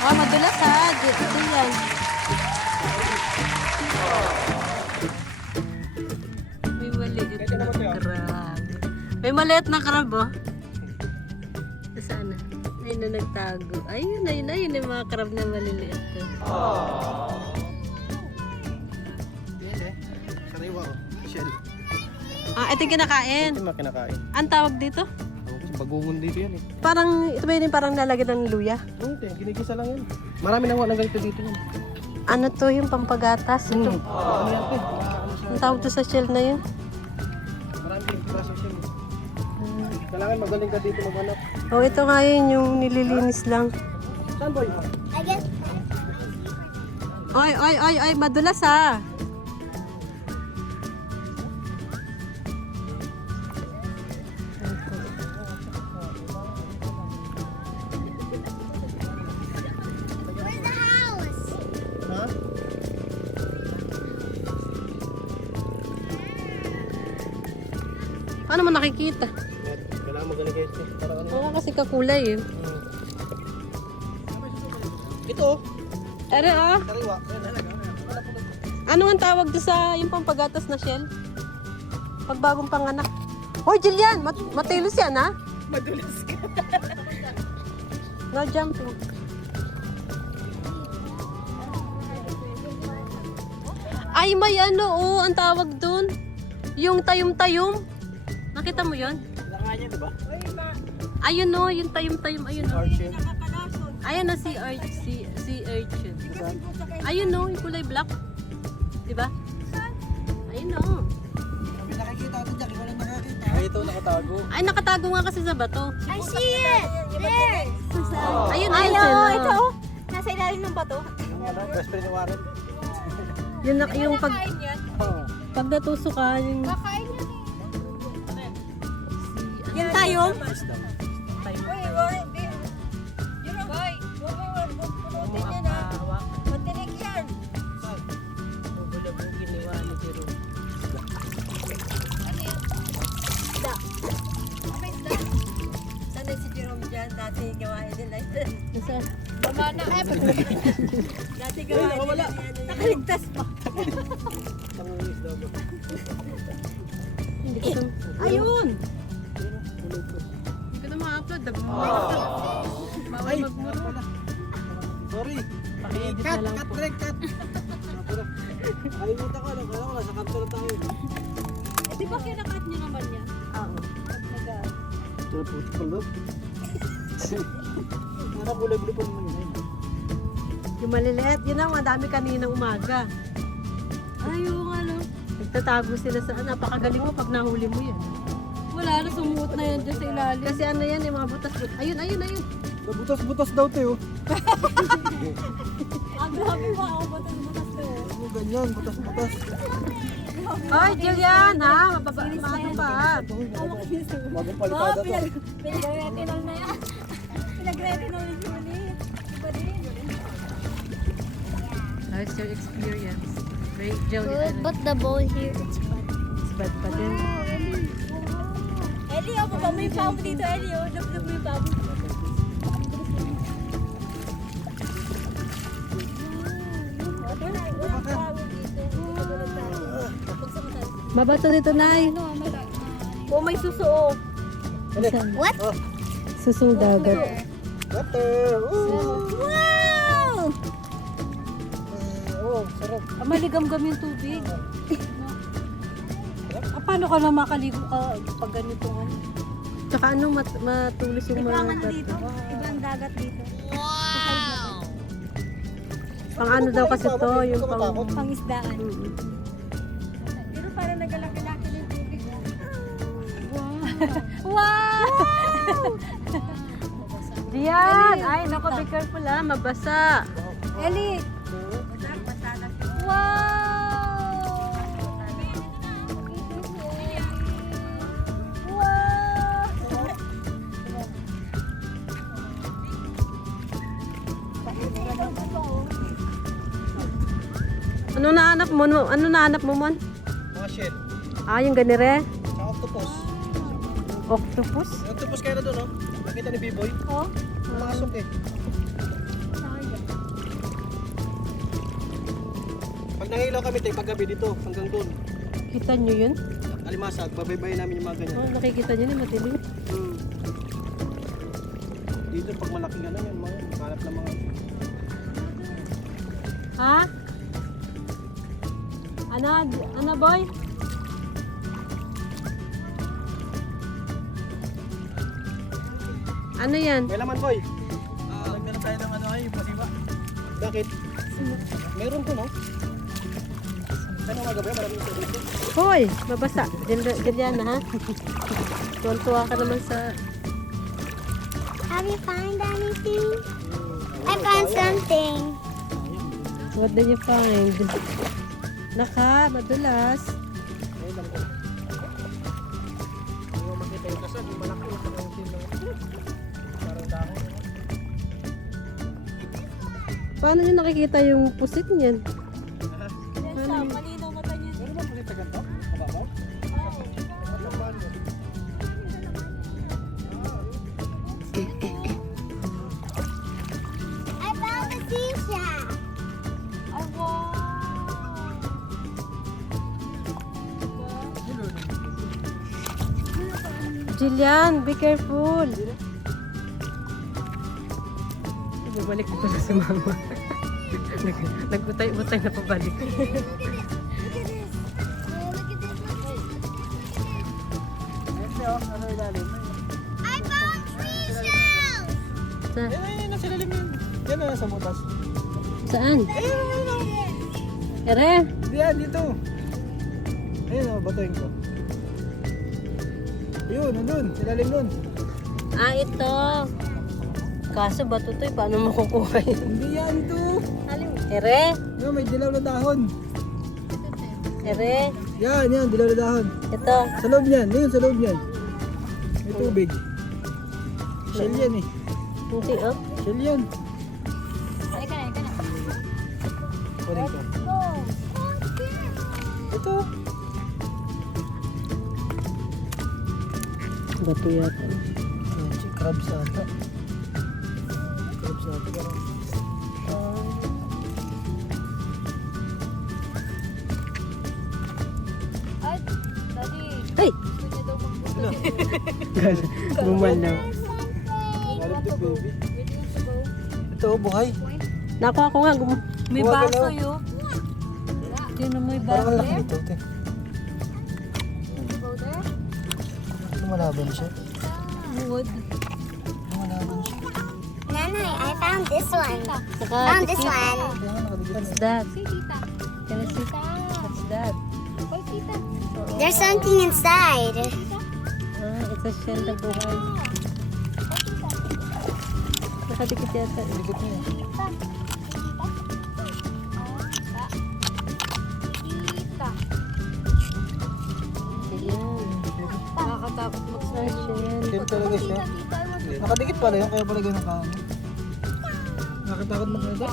Oh, madulas ha. Dito yan. May maliit na crab. May maliit na crab, oh. Saan na? Ayun na nagtago. Ayun, ayun, ayun yung mga crab na maliliit. Oh. Yan eh. Sariwa oh. Shell. Ah, ito yung kinakain. Ito yung kinakain. Ang tawag dito? Bagungon dito yan eh. Parang, ito ba yun yung parang lalagyan ng luya? Te, ginigisa lang yan. Marami nang wala ganito dito yan. Ano to yung pampagatas? Ito. Hmm. Ano yan te? Ang tawag to sa shell na yun? Marami din klase siya. eh. Kailangan magaling ka dito maghanap. Oh, ito nga yun yung nililinis lang. Saan boy? Ay, ay, ay, ay, madulas ha. Nakikita? Kailangan magaling te. Para ano. Oo, kasi kakulay eh. Hmm. Ito oh. Pero ah, Sariwa. Yan. ano ang tawag doon sa yung pampagatas na shell? Pag bagong panganak. Hoy, Jillian! Mat matilos yan ha? Madulas ka. no jumping. Ay, may ano oh, ang tawag doon. Yung tayom-tayom. Nakita mo yon? Langan yan, di ba? Ayun no, yung tayom-tayom. Ayun no. Archie. Ayun na si urchin. Si, si urchin. Ayun no, yung kulay black. Diba? Ayun no. Kami nakikita ito dyan. Walang nakakita. Ay, ito nakatago. Ay, nakatago nga kasi sa bato. I see it! There! Ayun, ayun. Ay, Jen, oo, oh. ito. oh. Nasa ilalim ng bato. Yung ano, best friend ni Warren. Yun, yung pag, Kain yan. Oo. pag natuso ka, yung... dyan. Dati gawain nila yan. Nasaan? Mama na. Eh, Dati gawain nila yan. Nakaligtas pa. Ayun! Hindi ko na ma-upload. Dab- Bawal magmuro. Sorry. Paki-edit Cut, na lang cut, po. direct, cut. Nakalimutan ko, nakala ko nasa kanto na tayo. Eh, di ba kinakat niyo naman yan? Oo. Ito, puti ko lang. Nakakulay-bulay pa naman yun. Yung maliliit, yun ang madami kanina umaga. Ay, oo nga no. Nagtatago sila sa, napakagaling mo pag nahuli mo yan. Wala na, sumuot na yan dyan sa ilalim. Kasi ano yan, yung mga butas. Ayun, ayun, ayun. Butas-butas daw, Teo. Ang grabe pa ako, batas-batas to. Ano ganyan, butas-butas. Ay, Julian, ha? Mababa, maano pa? Bagong Oh, palitada to. pinag pinag-retinol na yan. Pinag-retinol ni Julie. Iba din. How's your experience? Great, Julian. Good, but the ball here it's fun. It's bad pa din. Eli, oh, baba mo yung paa mo dito, Eli. Oh, lub-lub mo yung paa mo. Mabato dito, Nay. Oh, may suso. What? Susong dagat. Butter! Oh! Wow! Oh, sarap. Ah, maligam-gam yung tubig. ah, paano ka na makaligo ka pag ganito? ano? Tsaka ano, mat matulis yung mga Ibang ano dito? Ibang dagat dito. Pang ano daw kasi to, yung pang... Pangisdaan. Mm. Pero parang nagalaki-laki ng tubig. Wow! wow! Diyan! Ay, naku, be careful ha, mabasa. Eli! Wow! Ano nahanap mo? Ano, ano nahanap mo, Mon? Mga shell. Ah, yung ganire? Sa octopus. Octopus? Yung octopus kaya na doon, no? Nakita ni B-Boy? Oo. Oh. Pumasok eh. Pag nangilaw kami, tayo paggabi dito, hanggang doon. Kita nyo yun? Alimasag, babaybayin namin yung mga ganyan. Oh, nakikita nyo na, matilim. Hmm. Dito, pag malaki ka na yan, mga, hanap ng mga... Ha? Ano? Ano boy? Ano yan? May laman boy. Ah, nagkaroon tayo ng ano ay pasiba. Bakit? Meron ko no? Kaya mga gabi, maraming ito dito. Hoy! Mabasa. Diyan, diyan yan ha? Tuwan-tuwa ka naman sa... Have you found anything? I found something. What did you find? Naka, madulas. Ayun lang ko. Hindi mo makita yung kasag, yung malaki, yung. Parang dahon. ano? Paano nyo nakikita yung pusit niyan? Malinaw mata niya. Meron ba po dito ganito? Jillian, be careful. Bumalik ko pala si mama. Nag- Nagutay-utay na pabalik. Look at this. Look at this. Look at this. Ayun siya, ilalim? I found three shells. Sa, Ayun, ayun, nasa ilalim yun. Yan na, sa butas. saan? Ere? Diyan, dito. Ayun, oh, batuin ko. Ayun, nandun, sa ilalim nun. Ah, ito. Kaso bato to eh, paano makukuha yun? Hindi yan, ito. Ere? Yan, may dilaw na dahon. Ere? Yan, yan, dilaw na dahon. Ito. Sa loob niyan, ayun, sa loob niyan. May tubig. Shell yan eh. Hindi oh. Shell yan. Ay, ka na, ka na. Kunin ko. Ito. Bato yata. Crabs ata. Crabs ata. parang. Ay, yung to go. Ito, buhay. Nakuha ko nga. Gum May baso yun. Sino mo yung Parang baso? laki nito. te. Lumalaban siya. Wood. Lumalaban siya. Nanay, I found this one. Saka, Found this one. Nakadikit. what's that? Can I see? What's that? There's something inside. Ah, it's a shell na buhay. Nakadikit yata. Dikit niya. Shell talaga siya. Nakadikit pala yun, kaya pala ganun ka. Nakatakot tita.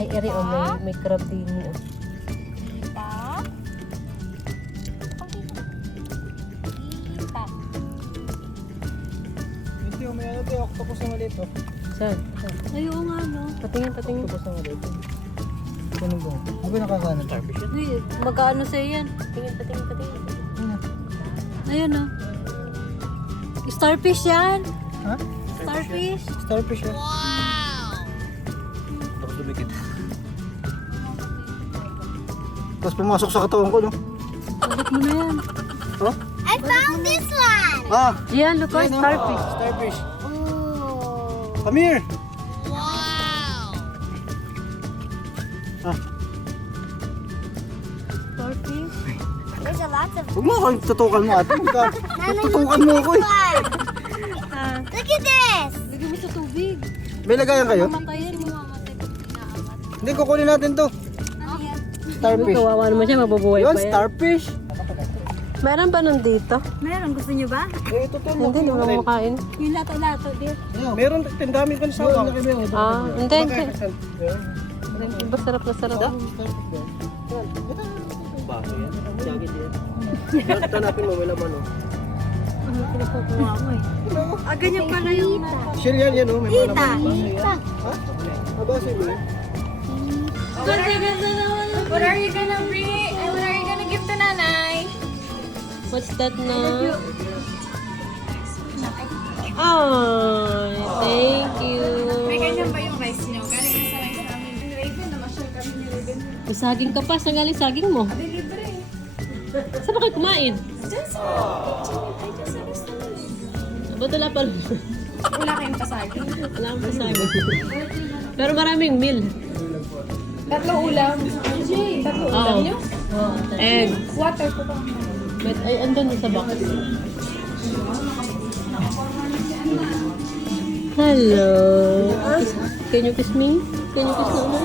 Ay, ere, oh, may, may crab din. Oh. Tita. Oh, yung may ano ito, octopus na maliit oh. Saan? Ay, oo nga, no. Patingin, patingin. Octopus na maliit. Ganun ko. Di ba nakakaano? Starfish yan? Uy, magkaano sa'yo yan? Patingin, patingin, patingin. Ayun, oh. Starfish yan. Ha? Starfish. Starfish yan. Tapos dumikit. Tapos pumasok sa katawan ko, no? Ulit mo na yan. Oh? I found this one. Ah! Yan, look, oh, Yan, oh. starfish. Starfish. Come here! Huwag mo akong tutukan mo ate. Tutukan mo ako eh. Look at this. lagyan mo sa tubig. May lagayan kayo? Mamatayan mo. Hindi, kukunin natin to. Starfish. Kawawa naman siya, mabubuhay Yun, pa yan. starfish. Meron ba nun dito? Meron, gusto niyo ba? Eh, ito to. Hindi, naman kumakain. Yung lato-lato, dir. Meron, tindami ko sa bawang. Ah, hindi, hindi. Masarap na sarap. Baso yan. Jagged yan. Tanapin mo, may laman oh. Ano pinakukuha mo eh? Ah, ganyan pala yung... Shell yan yan oh, may mga laman. Tita. Ha? Abasa mo yun? Ganda-ganda naman. What are you gonna bring? eh, What are you gonna give to nanay? What's that na? Oh, thank you. May ganyan ba yung rice niyo? Galing yan sa rice namin. Raven, namasyal kami ni Raven. Saging ka pa. Saan galing saging mo? Delibre. Saan ba kayo kumain? Diyan sa kitchen. Ay, dyan sa restaurant. Ba't wala pa? Wala kayong pasagin. Wala akong pasaging. Pero maraming meal. Tatlo ulam. Jay, tatlo ulam Oo. niyo? Egg. Water ko pa. But, ay, andun sa box. Hello. Can you kiss me? Can you kiss me?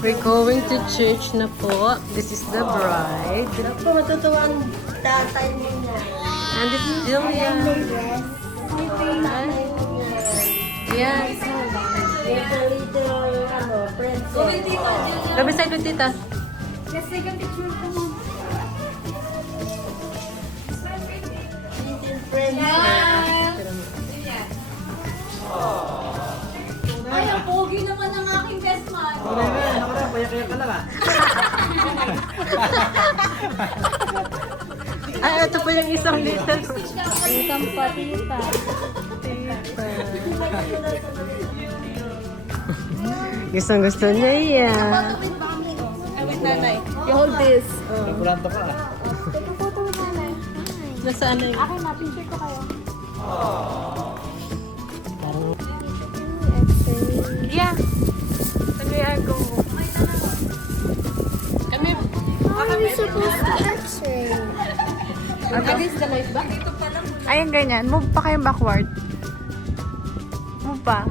We're going to church na po. This is the bride. Ako, matutuwa ang tatay mo niya. And this is Julia. Yes. Ito little, ano, princess. Go beside with tita. Let's take a picture ko mo. Little princess. Ay, ang pogi naman ng aking best man. Wala na, ako na, payak-payak ka lang ah. Ay, ito po yung isang little. Isang patita. Gustong gusto niya yan. Awit nanay. You hold this. Nagkulanto ka ah. Take a photo with nanay. Nasaan na yun? Ako na, picture ko kayo. Yeah. Then we are go. Kami. How are we supposed to x-ray? Against the light ba? Ayun, ganyan. Move pa kayo backward. Move pa.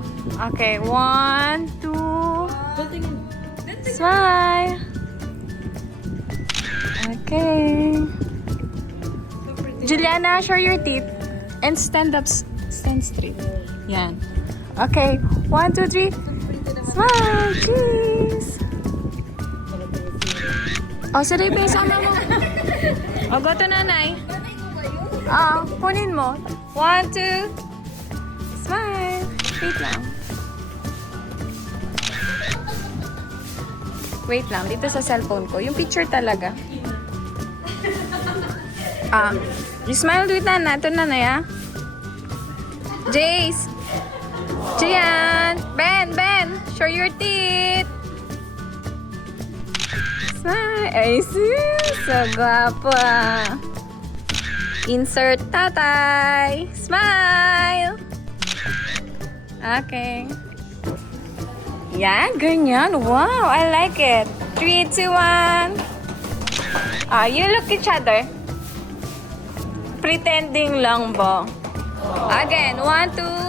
Okay, one, two, smile. Okay. Juliana, show your teeth. And stand up, stand straight. Yan. Okay, one, two, three. Smile, cheese. Oh, sa pa yung sama mo. Oh, go to nanay. Ah, kunin mo. One, two. Smile. Wait lang. Wait lang, dito sa cellphone ko. Yung picture talaga. Ah, you smile with Nana. Ito Nana, ya. Jace. Gian! Ben! Ben! Show your teeth! Smile! Ay, sus! So gwapo ah! Insert tatay! Smile! Okay. Yan, ganyan. Wow, I like it. 3, 2, 1. Ah, you look each other. Pretending lang ba? Again, 1, 2,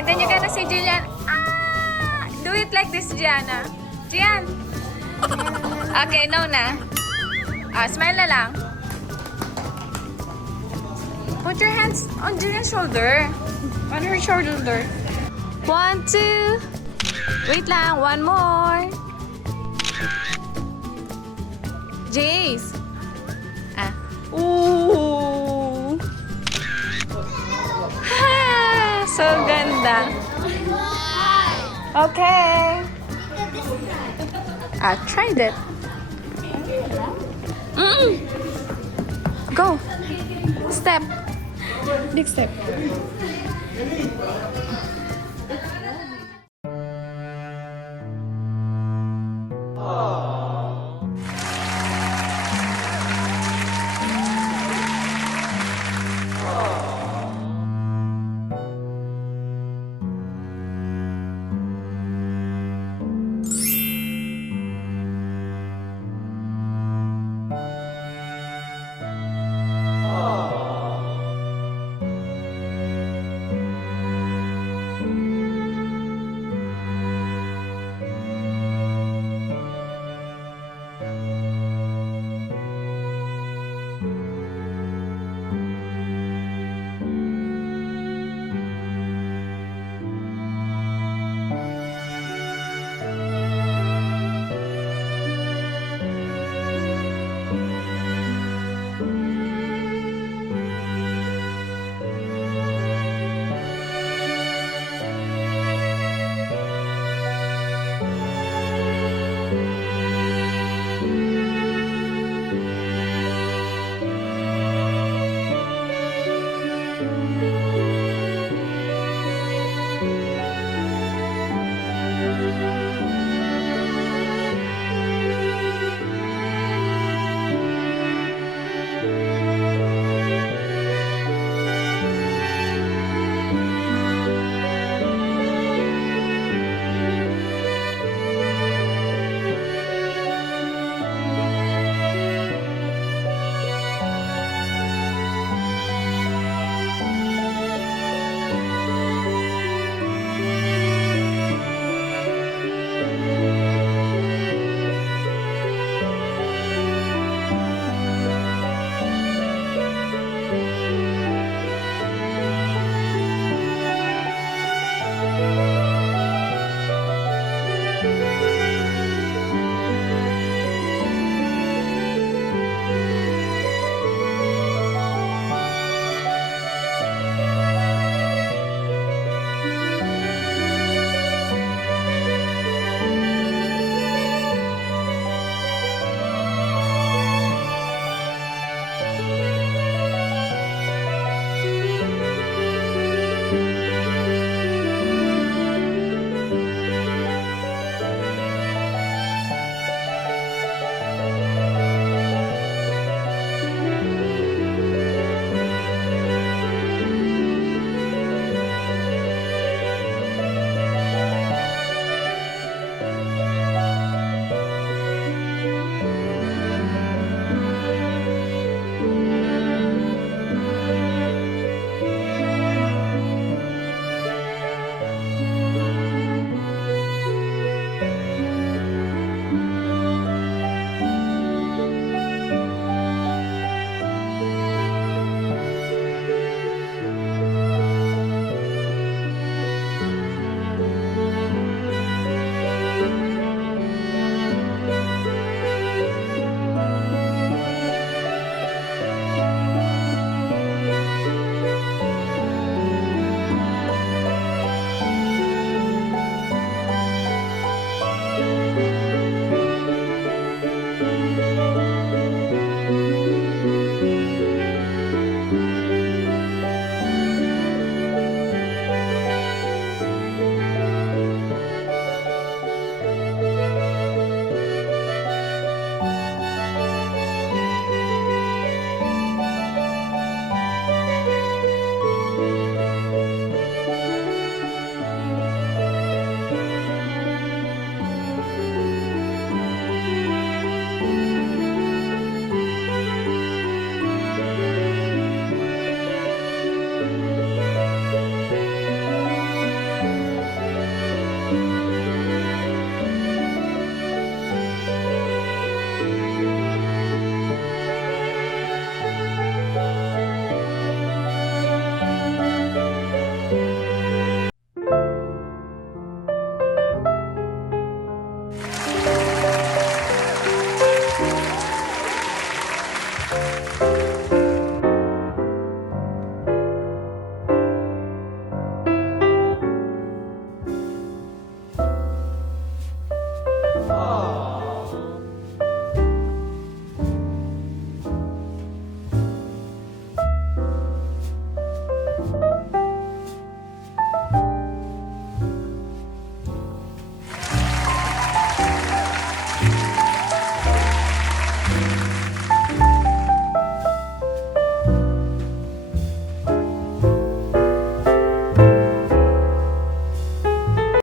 And then you're gonna say, Julian, ah! Do it like this, Gianna. Gian. Okay, no na. Ah, smile na lang. Put your hands on Julian's shoulder. On her shoulder. One, two. Wait lang, one more. Jace. Ah. Ooh. Okay. I tried it. Mm. Go. Step. Big step.